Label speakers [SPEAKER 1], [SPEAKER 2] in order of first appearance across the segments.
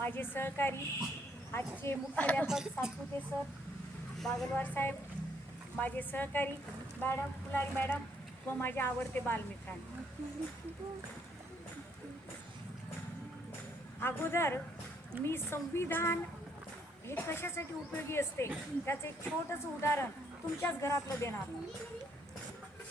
[SPEAKER 1] माझे सहकारी आजचे मुख्याध्यापक सातपुते सर बागलवार साहेब माझे सहकारी मॅडम फुलारी मॅडम व माझे आवडते बालमित्रांनी. अगोदर मी संविधान हे कशासाठी उपयोगी असते त्याचं एक छोटंसं उदाहरण तुमच्याच घरातलं देणार.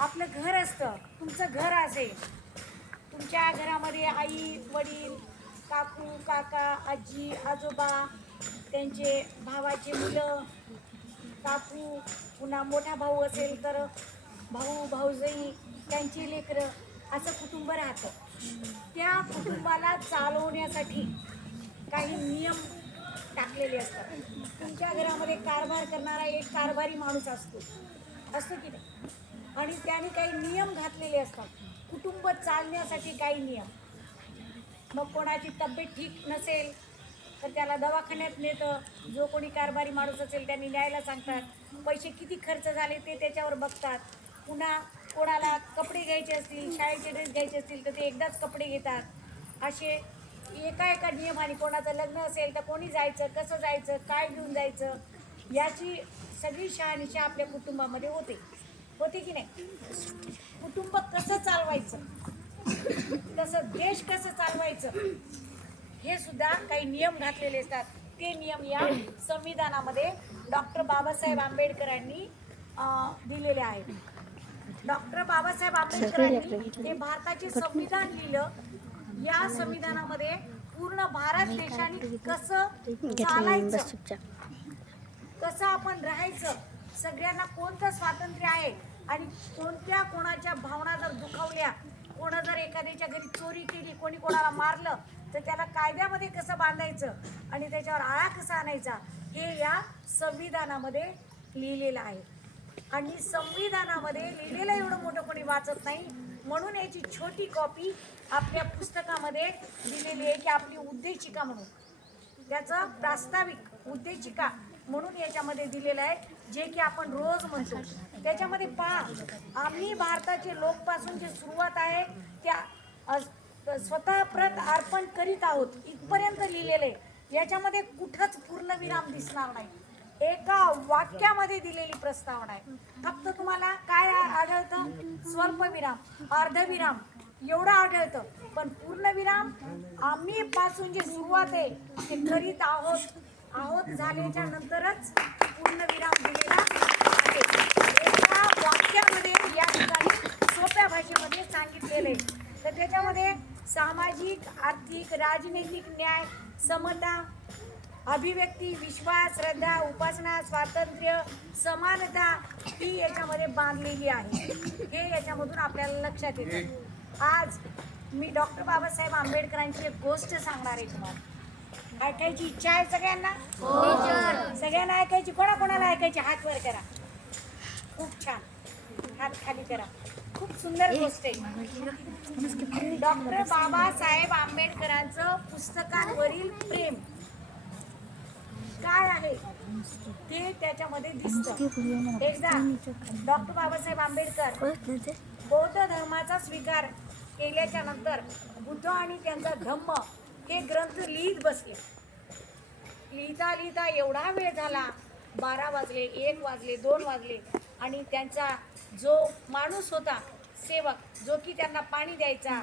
[SPEAKER 1] आपलं घर असतं तुमचं घर असेल. तुमच्या घरामध्ये आई वडील काकू काका आजी आजोबा त्यांचे भावाचे मुलं काकू पुन्हा मोठा भाऊ असेल तर भाऊ भाऊजई त्यांची लेकरं असं कुटुंब राहतं. त्या कुटुंबाला चालवण्यासाठी काही नियम टाकलेले असतात. तुमच्या घरामध्ये कारभार करणारा एक कारभारी माणूस असतो. असतो की नाही? आणि त्याने काही नियम घातलेले असतात. कुटुंब चालण्यासाठी काही नियम. मग कोणाची तब्येत ठीक नसेल तर त्याला दवाखान्यात नेतं. जो कोणी कारभारी माणूस असेल त्यांनी न्यायला सांगतात. पैसे किती खर्च झाले ते त्याच्यावर बघतात. पुन्हा कोणाला कपडे घ्यायचे असतील शाळेचे ड्रेस घ्यायचे असतील तर ते एकदाच कपडे घेतात. असे एका एका नियमाने कोणाचं लग्न असेल तर कोणी जायचं कसं जायचं काय घेऊन जायचं याची सगळी शहानिशा आपल्या कुटुंबामध्ये होते. होते की नाही? कुटुंब कसं चालवायचं? तसं देश कसं चालवायचं? हे सुद्धा काही नियम घातलेले असतात. ते नियम या संविधानामध्ये डॉक्टर बाबासाहेब आंबेडकरांनी अं, दिलेले आहेत. डॉक्टर बाबासाहेब आंबेडकरांनी हे भारताचे संविधान लिहिलं. या संविधानामध्ये पूर्ण भारत देशाने कसं चालायचं? कसं आपण राहायचं? सगळ्यांना कोणतं स्वातंत्र्य आहे? आणि कोणत्या कोणाच्या भावना जर दुखावल्या कोणा जर एखाद्याच्या घरी चोरी केली कोणी कोणाला मारलं तर त्याला कायद्यामध्ये कसं बांधायचं आणि त्याच्यावर आळा कसा आणायचा हे या संविधानामध्ये लिहिलेलं आहे. आणि संविधानामध्ये लिहिलेलं एवढं मोठं कोणी वाचत नाही म्हणून याची छोटी कॉपी आपल्या पुस्तकामध्ये दिलेली आहे की आपली उद्देशिका म्हणून. त्याचं प्रास्ताविक उद्देशिका म्हणून याच्यामध्ये दिलेलं आहे. जे की आपण रोज म्हणतो. त्याच्यामध्ये पहा आम्ही भारताचे लोकपासून जे सुरुवात आहे त्या स्वतः प्रत अर्पण करीत आहोत इथपर्यंत लिहिलेलं आहे. याच्यामध्ये कुठंच पूर्णविराम दिसणार नाही. एका वाक्यामध्ये दिलेली प्रस्तावना आहे. फक्त तुम्हाला काय आढळतं? स्वल्पविराम अर्धविराम एवढं आढळतं. पण पूर्णविराम आम्ही पासून जी सुरुवात आहे ते करीत आहोत. आहोत झाल्याच्या नंतरच पूर्णविराम दिलेला आहे. एका वाक्यामध्ये या ठिकाणी सोप्या भाषेमध्ये सांगितलेलं आहे. तर त्याच्यामध्ये सामाजिक आर्थिक राजनैतिक न्याय समता अभिव्यक्ती विश्वास श्रद्धा उपासना स्वातंत्र्य समानता ही याच्यामध्ये बांधलेली आहे. हे याच्यामधून आपल्याला लक्षात येतं. आज मी डॉक्टर बाबासाहेब आंबेडकरांची एक गोष्ट सांगणार आहे तुम्हाला. ऐकायची इच्छा आहे सगळ्यांना? सगळ्यांना ऐकायची कोणा कोणाला ऐकायची? हात वर करा. खूप छान. हात खाली करा. खूप सुंदर गोष्ट आहे. डॉक्टर बाबासाहेब आंबेडकरांचं पुस्तकांवरील प्रेम काय आहे? ते त्याच्यामध्ये दिसतं. एकदा डॉक्टर बाबासाहेब आंबेडकर बौद्ध धर्माचा स्वीकार केल्याच्यानंतर बुद्ध आणि त्यांचा धम्म हे ग्रंथ लिहित बसले. लिहिता लिहिता एवढा वेळ झाला. बारा वाजले एक वाजले दोन वाजले. आणि त्यांचा जो माणूस होता सेवक जो की त्यांना पाणी द्यायचा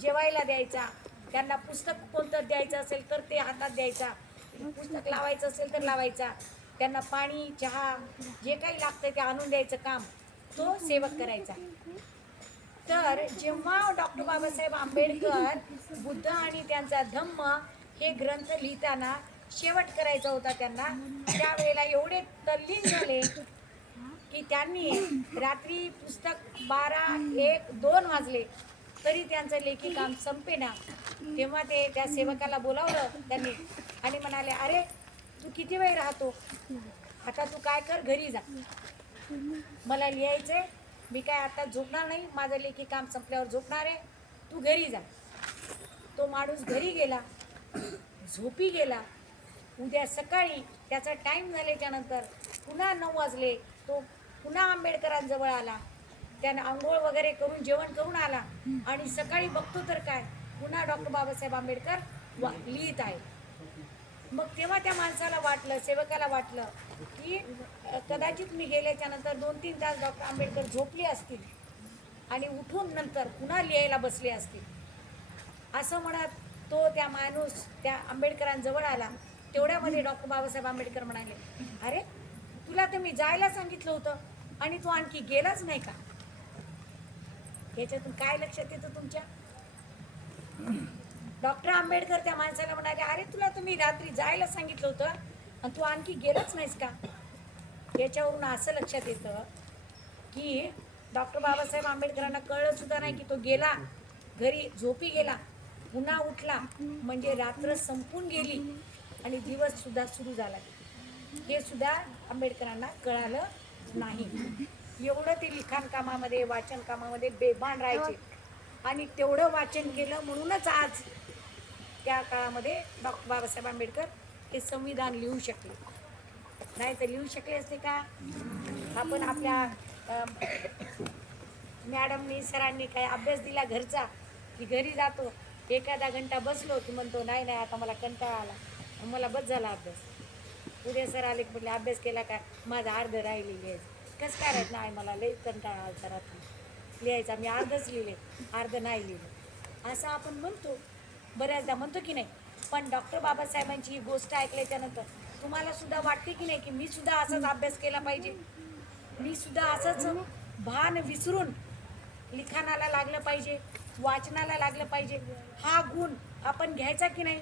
[SPEAKER 1] जेवायला द्यायचा त्यांना पुस्तक कोणतं द्यायचं असेल तर ते हातात द्यायचा पुस्तक लावायचं असेल तर लावायचा. त्यांना पाणी चहा जे काही लागतं ते आणून द्यायचं काम तो सेवक करायचा. तर जेव्हा डॉक्टर बाबासाहेब आंबेडकर बुद्ध आणि त्यांचा धम्म हे ग्रंथ लिहिताना शेवट करायचा होता त्यांना त्यावेळेला एवढे तल्लीन झाले की त्यांनी रात्री पुस्तक बारा एक दोन वाजले तरी त्यांचं लेखी काम संपेना. तेव्हा ते त्या सेवकाला बोलावलं त्यांनी आणि म्हणाले अरे तू किती वेळ राहतो? आता तू काय कर घरी जा. मला लिहायचंय मी काय आता झोपणार नाही? माझं लेखी काम संपल्यावर झोपणार आहे. तू घरी जा. तो माणूस घरी गेला. झोपी गेला. उद्या सकाळी त्याचा टाईम झाल्याच्यानंतर पुन्हा नऊ वाजले. तो पुन्हा आंबेडकरांजवळ आला. त्यानं आंघोळ वगैरे करून जेवण करून आला. आणि सकाळी बघतो तर काय? पुन्हा डॉक्टर बाबासाहेब आंबेडकर वा लिहित आहे. मग तेव्हा त्या माणसाला वाटलं सेवकाला वाटलं की कदाचित मी गेल्याच्यानंतर दोन तीन तास डॉक्टर आंबेडकर झोपले असतील आणि उठून नंतर पुन्हा लिहायला बसले असतील. असं म्हणत तो त्या माणूस त्या आंबेडकरांजवळ आला. तेवढ्यामध्ये डॉक्टर बाबासाहेब आंबेडकर म्हणाले अरे तुला तर मी जायला सांगितलं होतं आणि तू आणखी गेलाच नाही का? याच्यातून काय लक्षात येतं तुमच्या? डॉक्टर आंबेडकर त्या माणसाला म्हणाले अरे तुला तुम्ही रात्री जायला सांगितलं होतं आणि तू आणखी गेलाच नाहीस का? याच्यावरून असं लक्षात येतं की डॉक्टर बाबासाहेब आंबेडकरांना कळलंसुद्धा नाही की तो गेला घरी झोपी गेला पुन्हा उठला म्हणजे रात्र संपून गेली आणि दिवससुद्धा सुरू झाला. हे सुद्धा आंबेडकरांना कळालं नाही. एवढं ते लिखाण कामामध्ये वाचन कामामध्ये बेभान राहायचे. आणि तेवढं वाचन केलं म्हणूनच आज त्या काळामध्ये डॉक्टर बाबासाहेब आंबेडकर हे संविधान लिहू शकले. नाही तर लिहू शकले असते का? आपण आपल्या मॅडमनी सरांनी काय अभ्यास दिला घरचा की घरी जातो एखादा घंटा बसलो की म्हणतो नाही नाही आता मला कंटाळा आला मला बस झाला अभ्यास. उद्या सर आले की म्हटले अभ्यास केला का? माझा अर्ध राहिलेली लिहायचं कसं करायचं नाही मला लई कंटाळा आला सर आता लिहायचा मी अर्धच लिहिले अर्ध नाही लिहिलं. असं आपण म्हणतो. बऱ्याचदा म्हणतो की नाही पण डॉक्टर बाबासाहेबांची ही गोष्ट ऐकल्याच्यानंतर तुम्हाला सुद्धा वाटते की नाही की मी सुद्धा असाच अभ्यास केला पाहिजे? मी सुद्धा असंच भान विसरून लिखाणाला लागलं पाहिजे वाचनाला लागलं पाहिजे. हा गुण आपण घ्यायचा की नाही?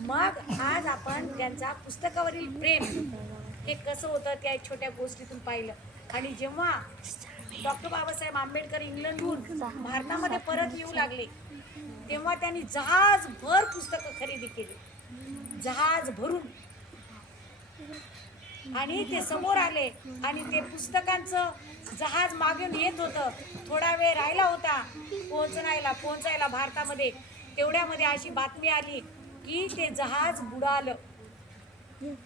[SPEAKER 1] मग आज आपण त्यांचा पुस्तकावरील प्रेम हे कसं होतं त्या छोट्या गोष्टीतून पाहिलं. आणि जेव्हा डॉक्टर बाबासाहेब आंबेडकर इंग्लंडहून भारतामध्ये परत येऊ लागले तेव्हा त्यांनी जहाजभर पुस्तकं खरेदी केली. जहाज भरून आणि ते समोर आले आणि ते पुस्तकांचं जहाज मागून येत होतं. थोडा वेळ राहिला होता पोहोचण्याला पोहोचायला भारतामध्ये. तेवढ्यामध्ये अशी बातमी आली की ते जहाज बुडालं.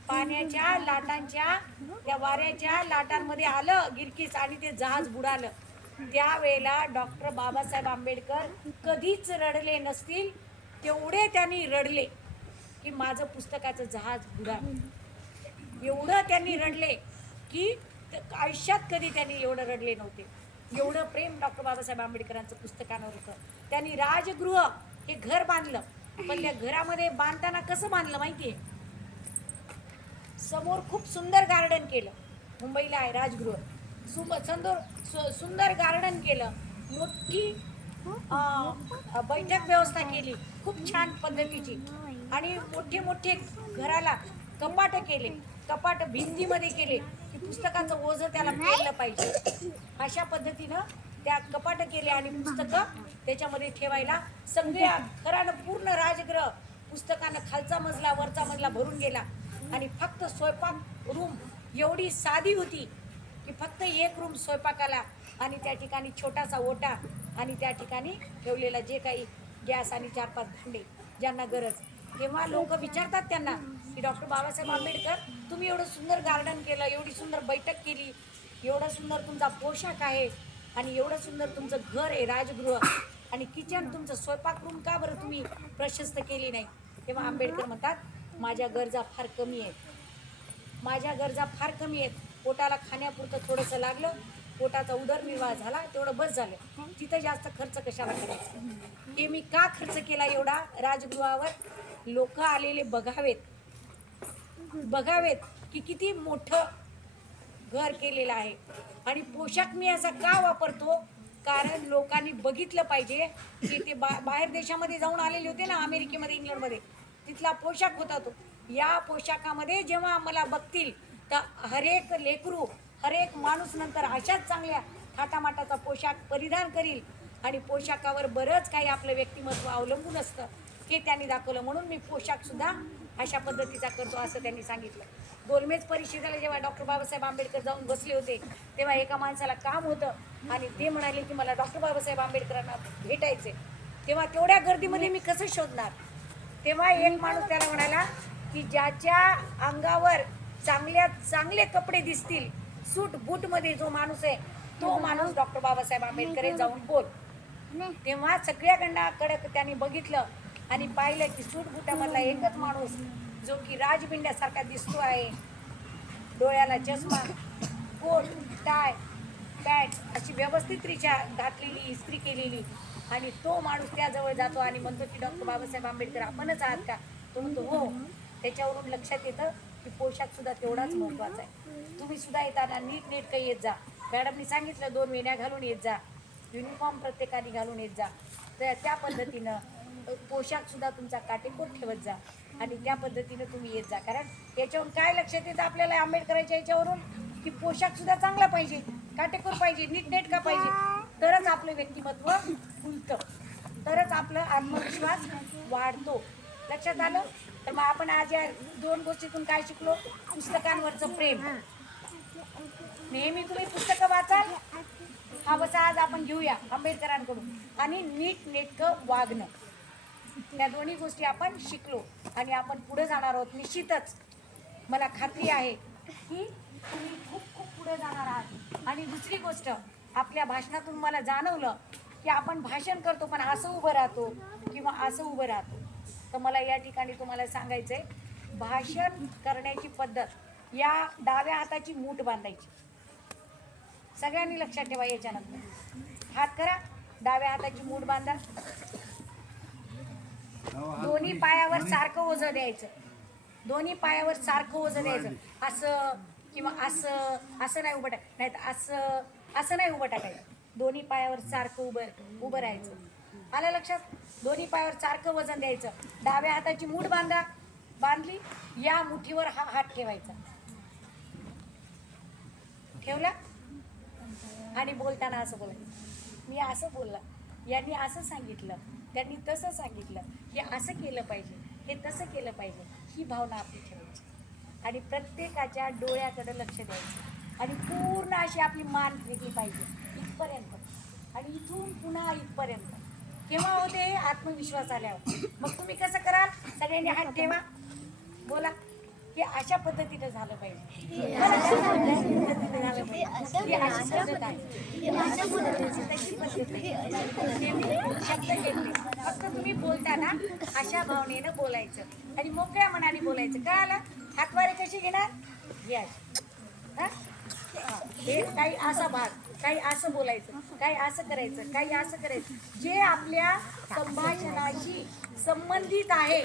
[SPEAKER 1] पाण्याच्या लाटांच्या त्या वाऱ्याच्या लाटांमध्ये आलं गिरकीस आणि ते जहाज बुडालं. त्यावेळेला डॉक्टर बाबासाहेब आंबेडकर कधीच रडले नसतील तेवढे त्यांनी रडले की माझं पुस्तकाचं जहाज बुडालं. एवढं त्यांनी रडले की आयुष्यात कधी त्यांनी एवढं रडले नव्हते. एवढं प्रेम डॉक्टर बाबासाहेब आंबेडकरांचं पुस्तकांवर होतं. त्यांनी राजगृह हे घर बांधलं. पण त्या घरामध्ये बांधताना कसं बांधलं माहितीये? समोर खूप सुंदर गार्डन केलं. मुंबईला आहे राजगृह. सुम सुंदर सु- सुंदर गार्डन केलं. मोठी बैठक व्यवस्था केली. खूप छान पद्धतीची. आणि मोठे मोठे घराला कंबाट केले. कपाट भिंतीमध्ये केले की पुस्तकाचं ओझं त्याला पेरलं पाहिजे. अशा पद्धतीनं त्या कपाट केले आणि पुस्तकं त्याच्यामध्ये ठेवायला सगळ्या घरानं पूर्ण राजगृह पुस्तकानं खालचा मजला वरचा मजला भरून गेला. आणि फक्त स्वयंपाक रूम एवढी साधी होती की फक्त एक रूम स्वयंपाकाला आणि त्या ठिकाणी छोटासा ओटा आणि त्या ठिकाणी ठेवलेला जे काही गॅस आणि चार पाच भांडे ज्यांना गरज. तेव्हा लोक विचारतात त्यांना की डॉक्टर बाबासाहेब आंबेडकर तुम्ही एवढं सुंदर गार्डन केलं एवढी सुंदर बैठक केली एवढा सुंदर तुमचा पोशाख आहे आणि एवढं सुंदर तुमचं घर आहे राजगृह आणि किचन तुमचं स्वयंपाकरूम का बरं तुम्ही प्रशस्त केली नाही? तेव्हा आंबेडकर म्हणतात माझ्या गरजा फार कमी आहेत. माझ्या गरजा फार कमी आहेत. पोटाला खाण्यापुरतं थोडंसं लागलं पोटाचा उदरनिर्वाह झाला तेवढं बस झालं. तिथं जास्त खर्च कशाला करायचा? हे मी का खर्च केला एवढा? राजगृहावर लोक आलेले बघावेत. बघावेत की किती मोठं घर केलेलं आहे. आणि पोशाख मी असा का वापरतो? कारण लोकांनी बघितलं पाहिजे की ते बा बाहेर देशामध्ये जाऊन आलेले होते ना अमेरिकेमध्ये इंग्लंडमध्ये. तिथला पोशाख होता तो. या पोशाखामध्ये जेव्हा मला बघतील तर हरेक लेकरू हरेक माणूस नंतर अशाच चांगल्या थाटामाटाचा पोशाख परिधान करील. आणि पोशाखावर बरंच काही आपलं व्यक्तिमत्व अवलंबून असतं. हे त्यांनी दाखवलं. म्हणून मी पोशाखसुद्धा अशा पद्धतीचा करतो असं त्यांनी सांगितलं. गोलमेज परिषदेला जेव्हा डॉक्टर बाबासाहेब आंबेडकर जाऊन बसले होते तेव्हा एका माणसाला काम होतं आणि ते म्हणाले की मला डॉक्टर बाबासाहेब आंबेडकरांना भेटायचे तेव्हा तेवढ्या गर्दीमध्ये मी कसं शोधणार? तेव्हा एक माणूस त्याला म्हणाला की ज्याच्या अंगावर चांगल्या चांगले कपडे दिसतील सूट बूटमध्ये जो माणूस आहे तो माणूस डॉक्टर बाबासाहेब आंबेडकर जाऊन बोल. तेव्हा सगळ्याकडनं कडक त्यांनी बघितलं आणि पाहिलं की सूटबुटामधला एकच माणूस जो की राजबिंड्यासारखा दिसतो आहे. डोळ्याला चष्मा कोट टाय पॅट अशी व्यवस्थित व्यवस्थितरित्या घातलेली इस्त्री केलेली. आणि तो माणूस त्याजवळ जातो आणि म्हणतो की डॉक्टर बाबासाहेब आंबेडकर आपणच आहात का? तो म्हणतो हो. त्याच्यावरून लक्षात येतं की पोशाख सुद्धा तेवढाच महत्त्वाचा आहे. तुम्ही सुद्धा येताना नीट नेटकं येत जा. मॅडमनी सांगितलं दोन वेण्या घालून येत जा. युनिफॉर्म प्रत्येकाने घालून येत जा. तर त्या पद्धतीनं पोशाख सुद्धा तुमचा काटेकोर ठेवत जा आणि त्या पद्धतीनं तुम्ही येत जा. कारण याच्यावरून काय लक्षात येतं आपल्याला आंबेडकरांच्या याच्यावरून की पोशाख सुद्धा चांगला पाहिजे काटेकोर पाहिजे नीटनेटका पाहिजे? तरच आपलं व्यक्तिमत्व फुलतं तरच आपलं आत्मविश्वास वाढतो. लक्षात आलं? तर मग आपण आज या दोन गोष्टीतून काय शिकलो? पुस्तकांवरचं प्रेम. नेहमी तुम्ही पुस्तकं वाचाल. हा बसा आज आपण घेऊया आंबेडकरांकडून. आणि नीट नेटकं वागणं. त्या दोन्ही गोष्टी आपण शिकलो आणि आपण पुढे जाणार आहोत निश्चितच. मला खात्री आहे की तुम्ही खूप खूप पुढे जाणार आहात. आणि दुसरी गोष्ट आपल्या भाषणातून मला जाणवलं की आपण भाषण करतो पण असं उभं राहतो किंवा असं उभं राहतो. तर मला या ठिकाणी तुम्हाला सांगायचं आहे भाषण करण्याची पद्धत या डाव्या हाताची मूठ बांधायची. सगळ्यांनी लक्षात ठेवा याच्यानंतर. हात करा डाव्या हाताची मूठ बांधा. दोन्ही पायावर सारखं ओझं द्यायचं. दोन्ही पायावर सारखं ओझं द्यायचं. असं किंवा असं असं नाही उभं टाक नाही तर असं असं नाही उभं टाकायचं. दोन्ही पायावर सारखं उभं उभं राहायचं. आलं लक्षात? दोन्ही पायावर सारखं वजन द्यायचं. डाव्या हाताची मूठ बांधा. बांधली. या मुठीवर हा हात ठेवायचा. ठेवला? आणि बोलताना असं बोलायचं. मी असं बोलला. यांनी असं सांगितलं. त्यांनी तसं सांगितलं हे असं केलं पाहिजे हे तसं केलं पाहिजे ही भावना आपली ठेवायची. आणि प्रत्येकाच्या डोळ्याकडं लक्ष द्यायचं. आणि पूर्ण अशी आपली मान घेतली पाहिजे इथपर्यंत. आणि इथून पुन्हा इथपर्यंत. केव्हा होते? आत्मविश्वास आल्यावर. मग तुम्ही कसं कराल? सगळ्यांनी हात ठेवा. बोला. हे अशा पद्धतीनं झालं पाहिजे. अशा पद्धतीनं झालं पाहिजे. ही अशी पद्धत आहे तशी पद्धत आहे. नेहमी शब्द घेतले फक्त तुम्ही बोलताना अशा भावनेनं बोलायचं. आणि मोकळ्या मनाने बोलायचं. काय आलं? हातवारे कशी घेणार. हे काही असा भाग काही असं बोलायचं काही असं करायचं काही असं करायचं. जे आपल्या संभाषणाशी संबंधित आहे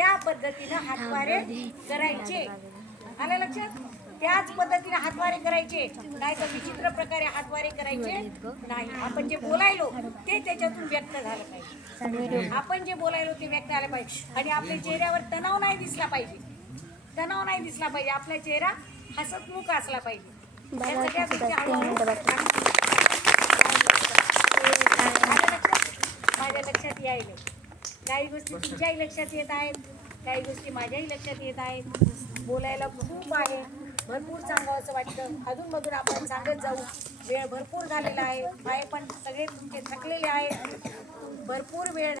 [SPEAKER 1] त्या पद्धतीनं हातवारे करायचे आलं लक्षात त्याच पद्धतीने हातवारे करायचे नाही तर विचित्र प्रकारे हातवारे करायचे नाही आपण जे बोलायलो ते त्याच्यातून व्यक्त झालं पाहिजे आपण जे बोलायलो ते व्यक्त झालं पाहिजे आणि आपल्या चेहऱ्यावर तणाव नाही दिसला पाहिजे तणाव नाही दिसला पाहिजे आपला चेहरा हसतमुख असला पाहिजे या सगळ्या गोष्टी हळूहळू आलं लक्षात? माझ्या लक्षात यायले काही गोष्टी तुमच्याही लक्षात येत आहेत काही गोष्टी माझ्याही लक्षात येत आहेत. बोलायला खूप आहे. भरपूर सांगावं असं वाटतं. अधूनमधून आपण सांगत जाऊ. वेळ भरपूर झालेला आहे. पाय पण सगळे तुमचे थकलेले आहेत. भरपूर वेळ